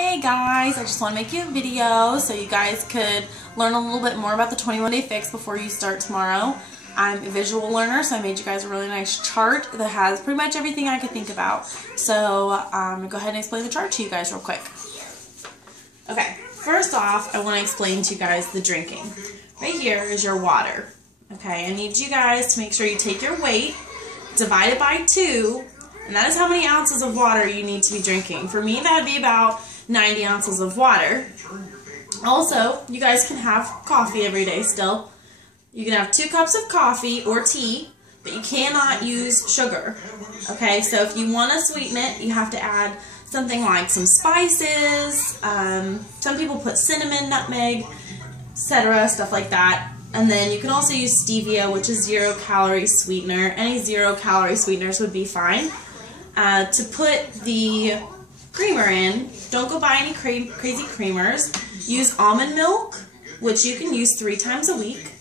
Hey guys, I just want to make you a video so you guys could learn a little bit more about the 21-day fix before you start tomorrow. I'm a visual learner, so I made you guys a really nice chart that has pretty much everything I could think about. So I'm going to go ahead and explain the chart to you guys real quick. Okay, first off, I want to explain to you guys the drinking. Right here is your water. Okay, I need you guys to make sure you take your weight, divide it by 2, and that is how many ounces of water you need to be drinking. For me, that would be about 90 ounces of water. Also, you guys can have coffee every day still. You can have 2 cups of coffee or tea, but you cannot use sugar. Okay, so if you want to sweeten it, you have to add something like some spices. Some people put cinnamon, nutmeg, etc., stuff like that. And then you can also use stevia, which is 0-calorie sweetener. Any 0-calorie sweeteners would be fine. To put the creamer in, don't go buy any crazy creamers. Use almond milk, which you can use 3 times a week.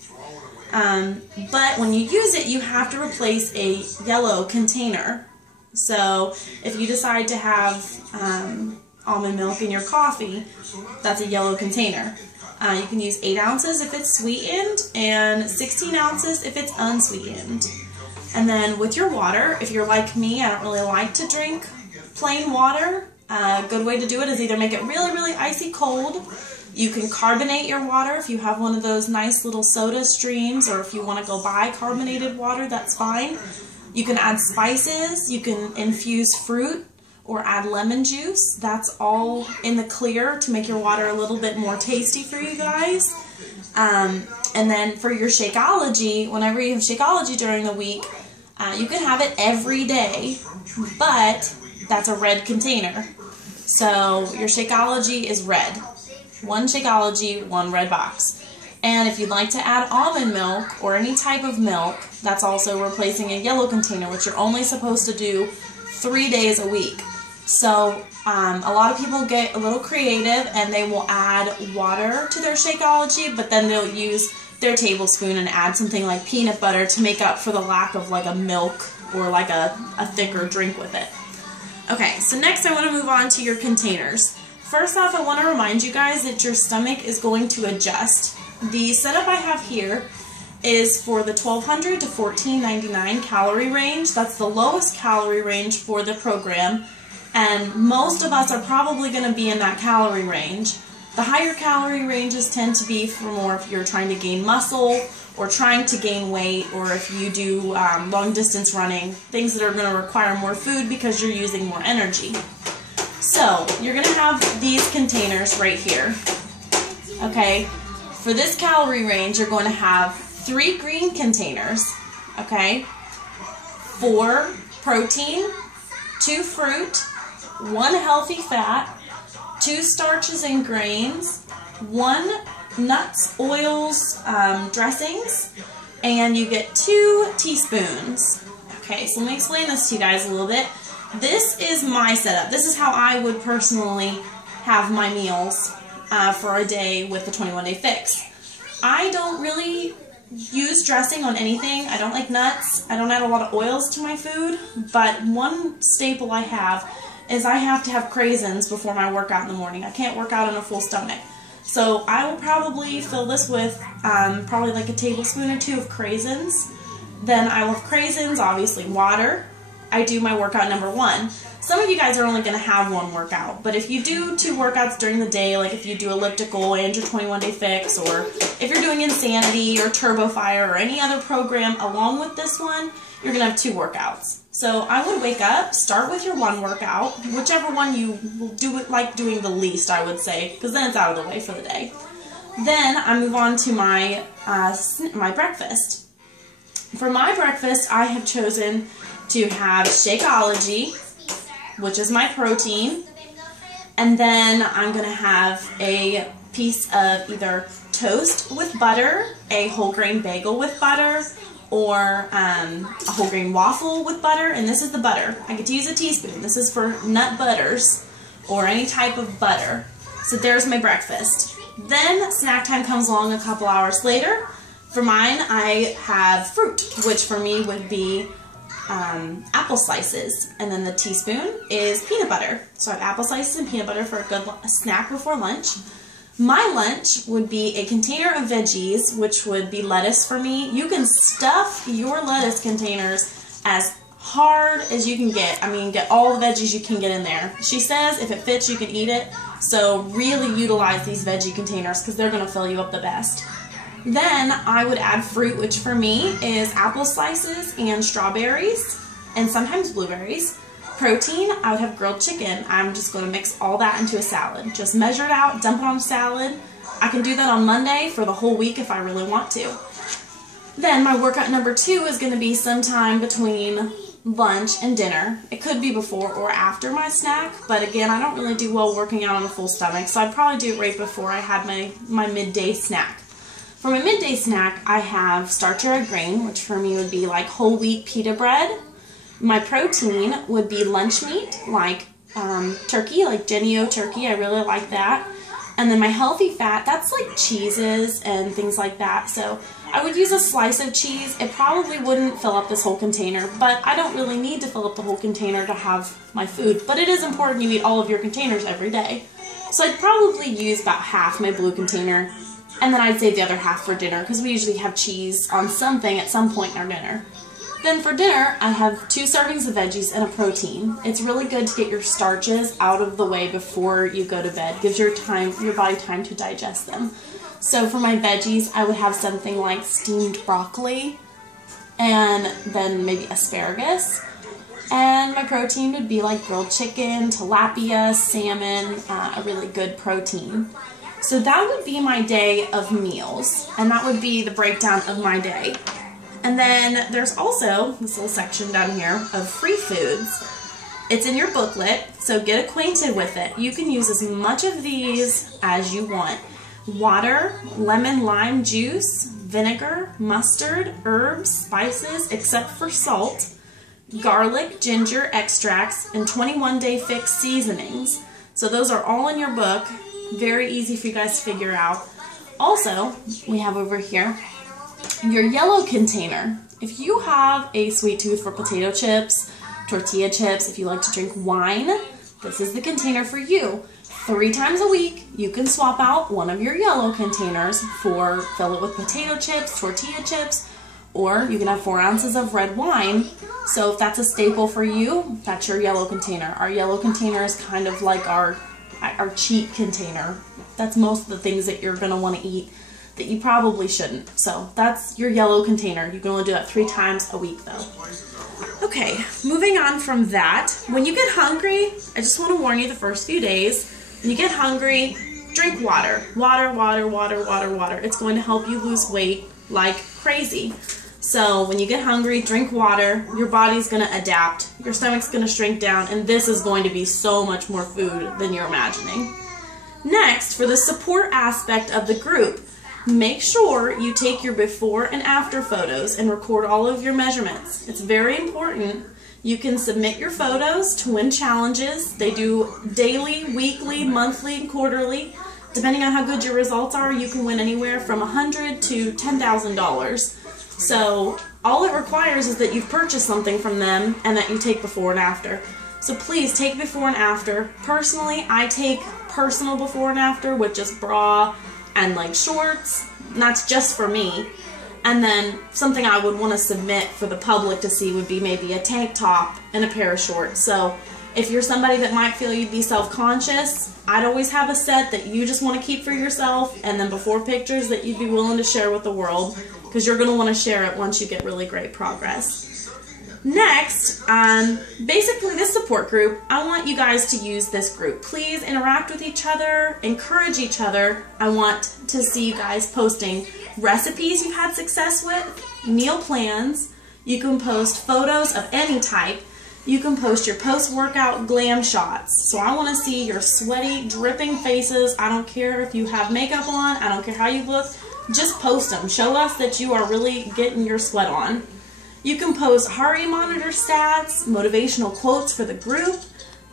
But when you use it, you have to replace a yellow container. So if you decide to have almond milk in your coffee, that's a yellow container. You can use 8 ounces if it's sweetened and 16 ounces if it's unsweetened. And then with your water, if you're like me, I don't really like to drink plain water. A good way to do it is either make it really, really icy cold. You can carbonate your water if you have one of those nice little soda streams, or if you want to go buy carbonated water, that's fine. You can add spices, you can infuse fruit, or add lemon juice. That's all in the clear to make your water a little bit more tasty for you guys. And then for your Shakeology, whenever you have Shakeology during the week, you can have it every day, but that's a red container. So your Shakeology is red. 1 Shakeology, 1 red box. And if you'd like to add almond milk or any type of milk, that's also replacing a yellow container, which you're only supposed to do 3 days a week. So a lot of people get a little creative and they will add water to their Shakeology, but then they'll use their tablespoon and add something like peanut butter to make up for the lack of like a milk or like a thicker drink with it. Okay, so next I want to move on to your containers. First off, I want to remind you guys that your stomach is going to adjust. The setup I have here is for the 1200 to 1499 calorie range. That's the lowest calorie range for the program, and most of us are probably going to be in that calorie range. The higher calorie ranges tend to be for more if you're trying to gain muscle or trying to gain weight, or if you do long distance running, things that are going to require more food because you're using more energy. So you're going to have these containers right here. Okay, for this calorie range, you're going to have 3 green containers. Okay, 4 protein, 2 fruit, 1 healthy fat, 2 starches and grains, 1 nuts, oils, dressings, and you get 2 teaspoons. Okay, so let me explain this to you guys a little bit. This is my setup. This is how I would personally have my meals for a day with the 21-day fix. I don't really use dressing on anything. I don't like nuts. I don't add a lot of oils to my food, but one staple I have is I have to have craisins before my workout in the morning. I can't work out on a full stomach. So I will probably fill this with probably like a tablespoon or 2 of craisins. Then I will have craisins, obviously water. I do my workout number 1. Some of you guys are only going to have 1 workout, but if you do 2 workouts during the day, like if you do elliptical and your 21-day fix, or if you're doing Insanity or Turbo Fire or any other program along with this one, you're going to have 2 workouts. So I would wake up, start with your 1 workout, whichever one you will do it like doing the least, I would say, because then it's out of the way for the day. Then I move on to my my breakfast. For my breakfast, I have chosen to have Shakeology, which is my protein, and then I'm going to have a piece of either toast with butter, a whole grain bagel with butter, or a whole grain waffle with butter, and this is the butter. I get to use a teaspoon. This is for nut butters or any type of butter. So there's my breakfast. Then snack time comes along a couple hours later. For mine, I have fruit, which for me would be apple slices, and then the teaspoon is peanut butter. So I have apple slices and peanut butter for a good snack before lunch. My lunch would be a container of veggies, which would be lettuce for me. You can stuff your lettuce containers as hard as you can get. I mean, get all the veggies you can get in there. She says if it fits, you can eat it. So really utilize these veggie containers because they're going to fill you up the best. Then I would add fruit, which for me is apple slices and strawberries and sometimes blueberries. Protein, I would have grilled chicken. I'm just going to mix all that into a salad. Just measure it out, dump it on a salad. I can do that on Monday for the whole week if I really want to. Then my workout number 2 is going to be sometime between lunch and dinner. It could be before or after my snack, but again, I don't really do well working out on a full stomach, so I'd probably do it right before I had my midday snack. For my midday snack, I have starch or a grain, which for me would be like whole wheat pita bread. My protein would be lunch meat, like turkey, like Jenny-O turkey. I really like that. And then my healthy fat, that's like cheeses and things like that. So I would use a slice of cheese. It probably wouldn't fill up this whole container, but I don't really need to fill up the whole container to have my food. But it is important you eat all of your containers every day. So I'd probably use about half my blue container, and then I'd save the other half for dinner because we usually have cheese on something at some point in our dinner. Then for dinner, I have 2 servings of veggies and a protein. It's really good to get your starches out of the way before you go to bed. Gives your body time to digest them. So for my veggies, I would have something like steamed broccoli and then maybe asparagus. And my protein would be like grilled chicken, tilapia, salmon, a really good protein. So that would be my day of meals, and that would be the breakdown of my day. And then there's also this little section down here of free foods. It's in your booklet, so get acquainted with it. You can use as much of these as you want. Water, lemon lime juice, vinegar, mustard, herbs, spices, except for salt, garlic, ginger extracts, and 21-day fix seasonings. So those are all in your book. Very easy for you guys to figure out. Also, we have over here your yellow container. If you have a sweet tooth for potato chips, tortilla chips, if you like to drink wine, this is the container for you. 3 times a week, you can swap out one of your yellow containers for fill it with potato chips, tortilla chips, or you can have 4 ounces of red wine. So if that's a staple for you, that's your yellow container. Our yellow container is kind of like our cheat container. That's most of the things that you're going to want to eat that you probably shouldn't. So that's your yellow container. You can only do that 3 times a week though. Okay, moving on from that, when you get hungry, I just want to warn you the first few days, when you get hungry, drink water. Water, water, water, water, water. It's going to help you lose weight like crazy. So when you get hungry, drink water. Your body's going to adapt. Your stomach's going to shrink down, and this is going to be so much more food than you're imagining. Next, for the support aspect of the group, make sure you take your before and after photos and record all of your measurements. It's very important. You can submit your photos to win challenges. They do daily, weekly, monthly, and quarterly. Depending on how good your results are, you can win anywhere from $100 to $10,000. So all it requires is that you've purchased something from them and that you take before and after. So please take before and after. Personally, I take personal before and after with just bra and like shorts. And that's just for me. And then something I would want to submit for the public to see would be maybe a tank top and a pair of shorts. So if you're somebody that might feel you'd be self-conscious, I'd always have a set that you just want to keep for yourself, and then before pictures that you'd be willing to share with the world, because you're going to want to share it once you get really great progress. Next, basically this support group, I want you guys to use this group. Please interact with each other, encourage each other. I want to see you guys posting recipes you've had success with, meal plans. You can post photos of any type. You can post your post-workout glam shots. So I want to see your sweaty, dripping faces. I don't care if you have makeup on. I don't care how you look. Just post them. Show us that you are really getting your sweat on. You can post heart rate monitor stats, motivational quotes for the group,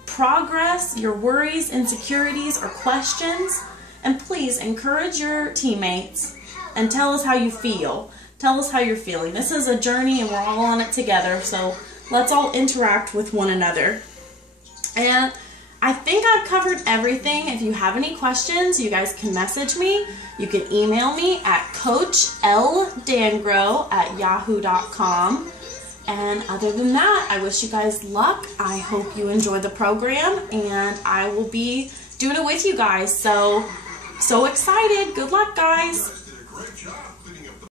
progress, your worries, insecurities, or questions. And please encourage your teammates and tell us how you feel. Tell us how you're feeling. This is a journey and we're all on it together, so let's all interact with one another. And I think I've covered everything. If you have any questions, you guys can message me. You can email me at coachldangrow@yahoo.com. And other than that, I wish you guys luck. I hope you enjoy the program, and I will be doing it with you guys. So excited. Good luck, guys.